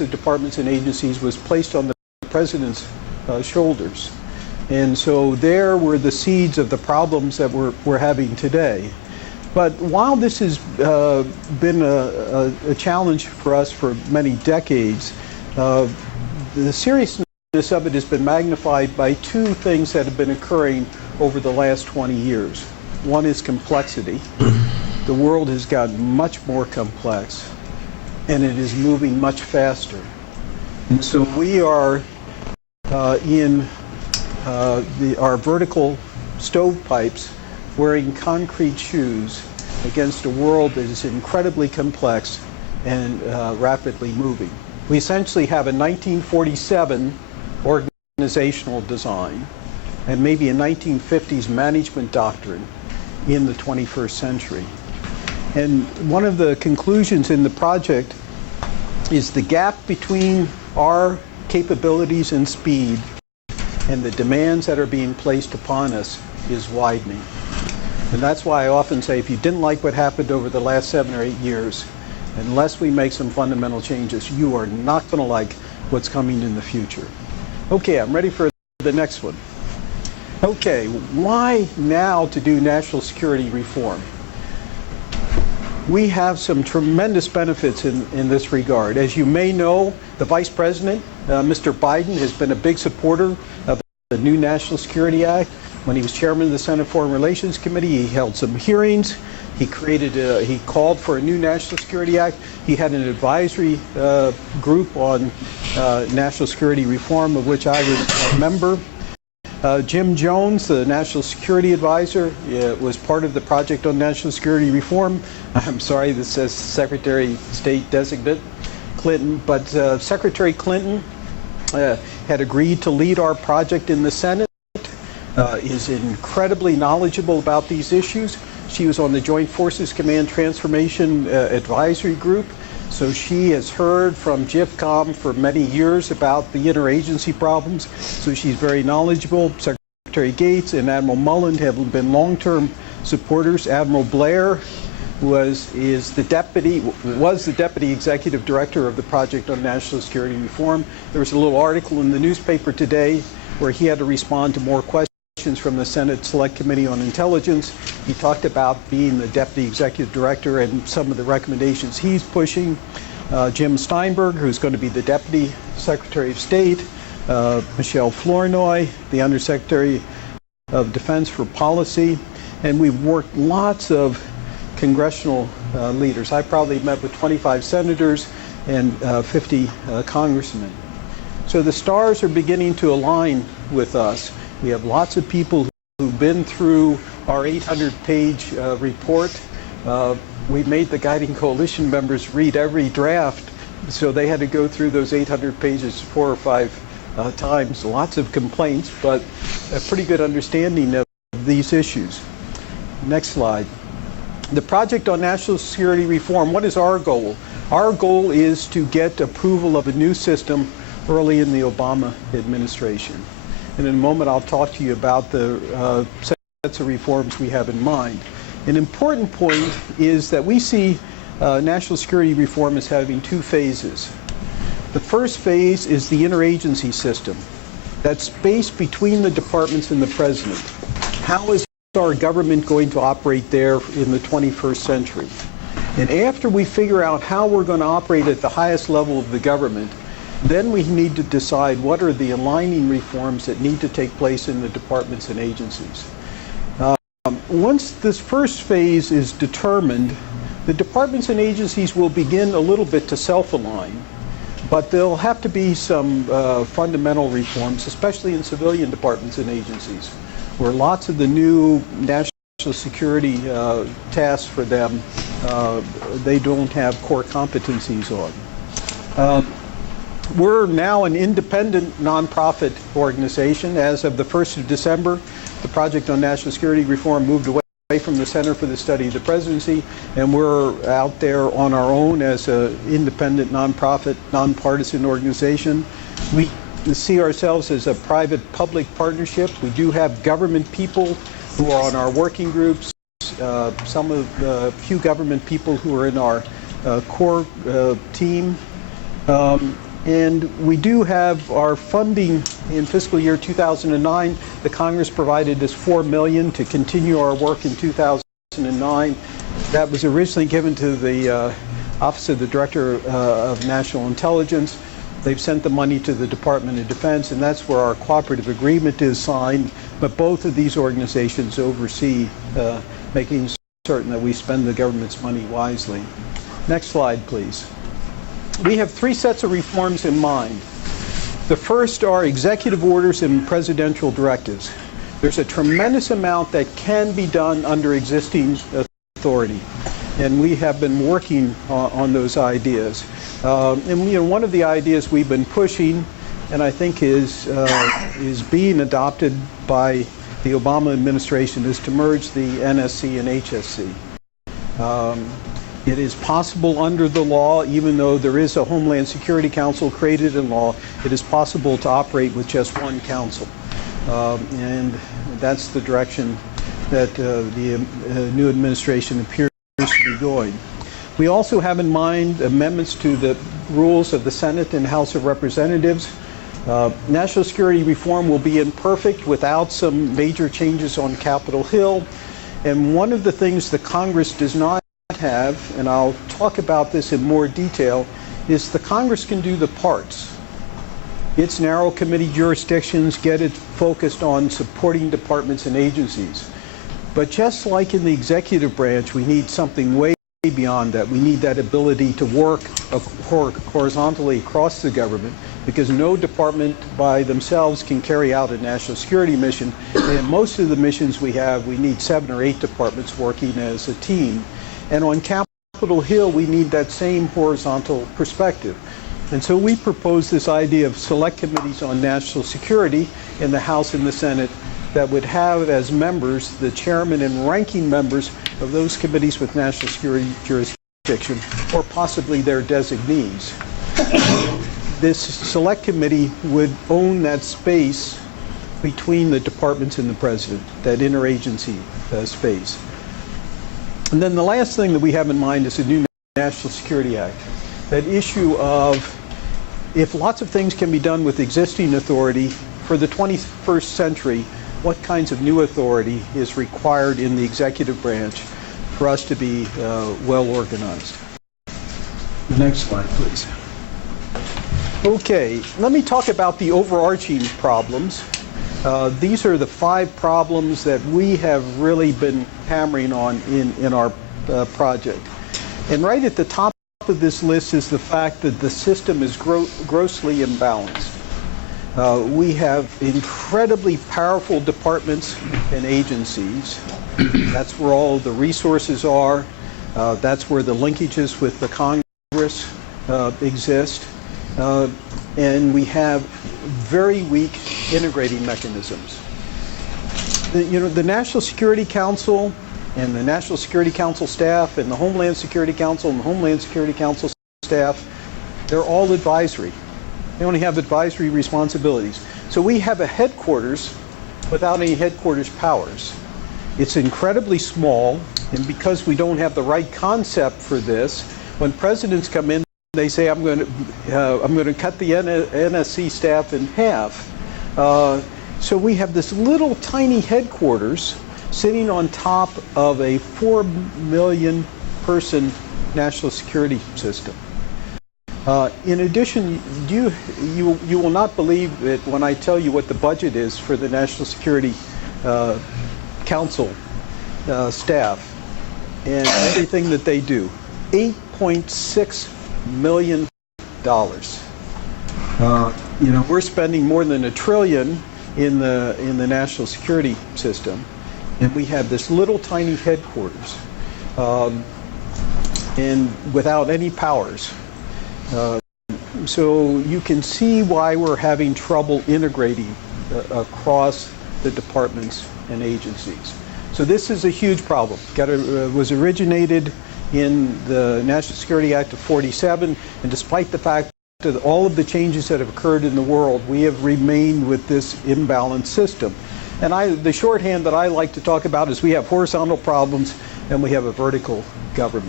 of departments and agencies was placed on the President's shoulders. And so there were the seeds of the problems that we're having today. But while this has been a challenge for us for many decades, the seriousness of it has been magnified by two things that have been occurring over the last 20 years. One is complexity. The world has gotten much more complex, and it is moving much faster. And so we are in our vertical stovepipes wearing concrete shoes against a world that is incredibly complex and rapidly moving. We essentially have a 1947 organizational design and maybe a 1950s management doctrine in the 21st century. And one of the conclusions in the project is the gap between our capabilities and speed and the demands that are being placed upon us is widening. And that's why I often say, if you didn't like what happened over the last 7 or 8 years, unless we make some fundamental changes, you are not going to like what's coming in the future. Okay, I'm ready for the next one. Okay, why now to do national security reform? We have some tremendous benefits in this regard. As you may know, the Vice President, Mr. Biden, has been a big supporter of the new National Security Act. When he was chairman of the Senate Foreign Relations Committee, he held some hearings. He called for a new National Security Act. He had an advisory group on national security reform, of which I was a member. Jim Jones, the National Security Advisor, was part of the project on national security reform. I'm sorry, this says Secretary of State Designate Clinton, but Secretary Clinton had agreed to lead our project in the Senate, is incredibly knowledgeable about these issues. She was on the Joint Forces Command Transformation Advisory Group, so she has heard from JIFCOM for many years about the interagency problems, so she's very knowledgeable. Secretary Gates and Admiral Mullen have been long-term supporters. Admiral Blair was the deputy executive director of the Project on National Security Reform. There was a little article in the newspaper today where he had to respond to more questions from the Senate Select Committee on Intelligence. He talked about being the deputy executive director and some of the recommendations he's pushing. Jim Steinberg, who's going to be the deputy secretary of state. Michelle Flournoy, the undersecretary of defense for policy. And we've worked lots of congressional leaders. I probably met with 25 senators and 50 congressmen. So the stars are beginning to align with us. We have lots of people who've been through our 800-page report. We made the Guiding Coalition members read every draft, so they had to go through those 800 pages 4 or 5 times. Lots of complaints, but a pretty good understanding of these issues. Next slide. The Project on National Security Reform, what is our goal? Our goal is to get approval of a new system early in the Obama administration. And in a moment, I'll talk to you about the sets of reforms we have in mind. An important point is that we see national security reform as having 2 phases. The first phase is the interagency system. That space between the departments and the president. How is our government going to operate there in the 21st century? And after we figure out how we're going to operate at the highest level of the government, then we need to decide what are the aligning reforms that need to take place in the departments and agencies. Once this first phase is determined, the departments and agencies will begin a little bit to self-align, but there'll have to be some fundamental reforms, especially in civilian departments and agencies, where lots of the new national security tasks for them, they don't have core competencies on. We're now an independent nonprofit organization. As of the 1st of December, the Project on National Security Reform moved away from the Center for the Study of the Presidency, and we're out there on our own as an independent nonprofit, nonpartisan organization. We see ourselves as a private-public partnership. We do have government people who are on our working groups, some of the few government people who are in our core team. And we do have our funding in fiscal year 2009. The Congress provided us $4 million to continue our work in 2009. That was originally given to the Office of the Director of National Intelligence. They've sent the money to the Department of Defense, and that's where our cooperative agreement is signed. But both of these organizations oversee making certain that we spend the government's money wisely. Next slide, please. We have three sets of reforms in mind. The first are executive orders and presidential directives. There's a tremendous amount that can be done under existing authority, and we have been working on those ideas. And one of the ideas we've been pushing, and I think is being adopted by the Obama administration, is to merge the NSC and HSC. It is possible under the law, even though there is a Homeland Security Council created in law, it is possible to operate with just one council. And that's the direction that the new administration appears to be going. We also have in mind amendments to the rules of the Senate and House of Representatives. National security reform will be imperfect without some major changes on Capitol Hill. And one of the things the Congress does not have, and I'll talk about this in more detail, is the Congress can do the parts. Its narrow committee jurisdictions get it focused on supporting departments and agencies. But just like in the executive branch, we need something way beyond that. We need that ability to work horizontally across the government, because no department by themselves can carry out a national security mission. And most of the missions we have, we need 7 or 8 departments working as a team. And on Capitol Hill, we need that same horizontal perspective. And so we propose this idea of select committees on national security in the House and the Senate that would have as members the chairman and ranking members of those committees with national security jurisdiction, or possibly their designees. This select committee would own that space between the departments and the president, that interagency space. And then the last thing that we have in mind is the new National Security Act. That issue of, if lots of things can be done with existing authority, for the 21st century, what kinds of new authority is required in the executive branch for us to be well organized? The next slide, please. Okay, let me talk about the overarching problems. These are the 5 problems that we have really been hammering on in our project. And right at the top of this list is the fact that the system is grossly imbalanced. We have incredibly powerful departments and agencies. That's where all the resources are. That's where the linkages with the Congress exist. And we have very weak integrating mechanisms. The National Security Council and the National Security Council staff and the Homeland Security Council and the Homeland Security Council staff, they're all advisory. They only have advisory responsibilities. So we have a headquarters without any headquarters powers. It's incredibly small, and because we don't have the right concept for this, when presidents come in, they say, I'm going to cut the NSC staff in half. So we have this little tiny headquarters sitting on top of a 4 million person national security system. In addition, you will not believe it when I tell you what the budget is for the National Security Council staff and everything that they do. $8.6 million. We're spending more than $1 trillion in the national security system, and we have this little tiny headquarters, and without any powers. So you can see why we're having trouble integrating across the departments and agencies. So this is a huge problem. Was originated in the National Security Act of '47, and despite the fact that all of the changes that have occurred in the world, we have remained with this imbalanced system. And the shorthand that I like to talk about is we have horizontal problems and we have a vertical government.